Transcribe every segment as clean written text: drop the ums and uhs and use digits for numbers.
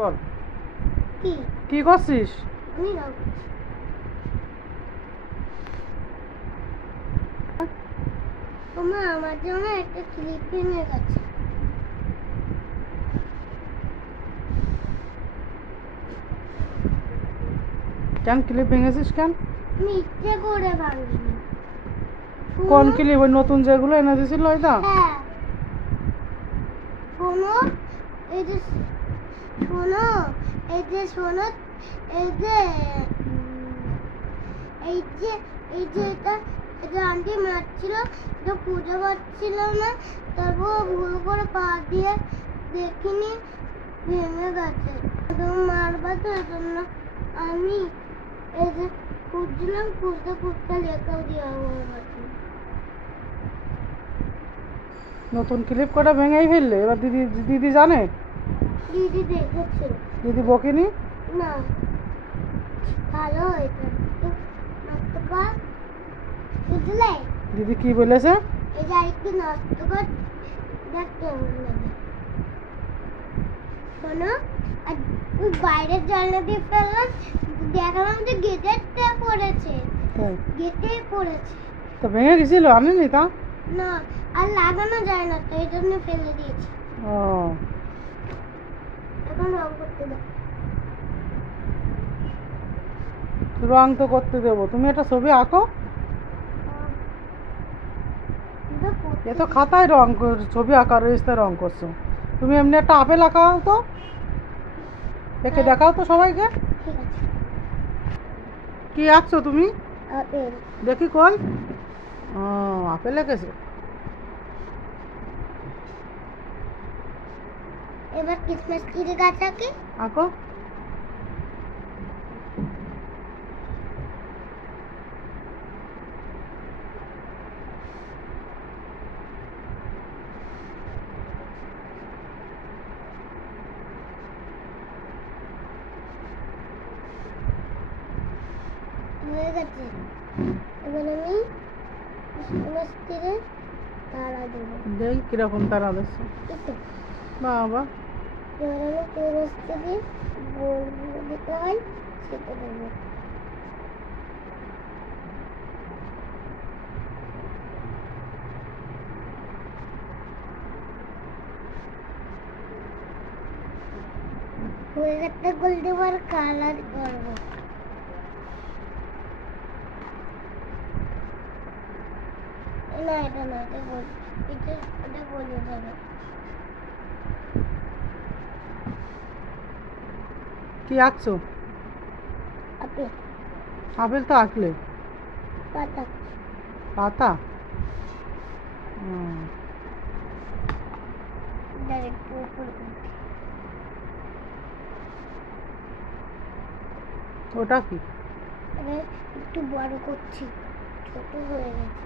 বল কি কি করছিস? আমি রং ওমা আমার জন্য একটা ক্লিপ ভেঙে গেছে। কেন ক্লিপ ভেঙেছিস কেন? আমি ইচ্ছে করে ভাঙিনি। কোন ক্লিপ? ওই নতুন যেগুলো এনে দিয়েছিল ওইটা? হ্যাঁ শোনো এই যে শোনো এই যে শোনো এই যে এই যে এই যে এটা আন্টি মারছিল, এটা পুজো করছিল না, তারপর ভুল করে পা দিয়ে দেখিনি ভেঙে গেছে। তুমি মারবা তো এই জন্য আমি এই যে খুঁজছিলাম, খুঁজতে খুঁজতে লেখাও দিয়ে হয়ে গেছে। নতুন ক্লিপ করে ভেঙেই ফেললে। এবার দিদি দিদি জানে? দিদি দেখেছে। দিদি বকেনি? না ভালো হয়েছে নষ্ট কর বুঝলে। দিদি কি বলেছে? এই যে আরেকটু নষ্ট কর দেখ কেমন লাগে। শোনো আর ওই বাইরের জানলা দিয়ে ফেললাম, দেখলাম যে গেটেতে পড়েছে। গেটে পড়েছে তো ভেঙে গেছিল, আনেনি তা? না আর লাগানো যায় না তো এই জন্য ফেলে দিয়েছি। ও এখন রং করতে দাও। রং তো করতে দেবো, তুমি একটা ছবি আঁকো। এ তো খাতায় রং ছবি আঁকা রয়েছে, রং করছো। তুমি এমনি একটা আপেল আঁকাও তো, একে দেখাও তো সবাইকে। ঠিক আছে কি আঁকছো তুমি? আপেল। দেখি কই। ও আপেল এঁকেছো। এবার ক্রিসমাস ট্রি গাছ আঁকি। আঁকো। হয়ে গেছে। এবার আমি ক্রিসমাস ট্রি তারা দেবো। দেখ কিরকম তারা দিচ্ছে। বাবা এবার আমি ক্রিসমাস ট্রি গোল দিতে হয় সেটা দেবো। হয়ে একটা গোল দেওয়ার কালার করবো। না এটা না, এটা গোল, এটা গোলে যাবে। কি আঁকছো? আপেল। আপেল তো আঁকলে। পাতা। পাতা। ডাইরেক্ট উপর ওটা কি? এটা একটু বড় করছি, ছোট হয়ে গেছে।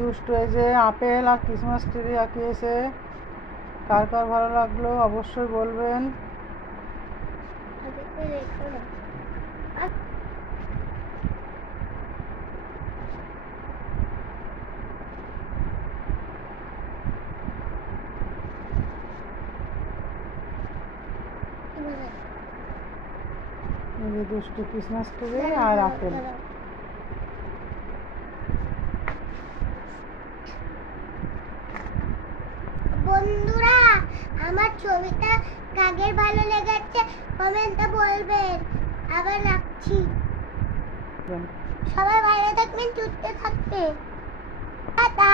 দুষ্ট এই যে আপেল আর ক্রিসমাস ট্রি আঁকিয়েছে। কার কার ভালো লাগলো অবশ্যই বলবেন। এই যে দুষ্ট ক্রিসমাস ট্রি আর আপেল। বন্ধুরা আমার ছবিটা কাদের ভালো লেগেছে কমেন্টে বলবেন। আবার রাখছি। সবাই ভালো থাকবেন, সুস্থ থাকবেন। টাটা।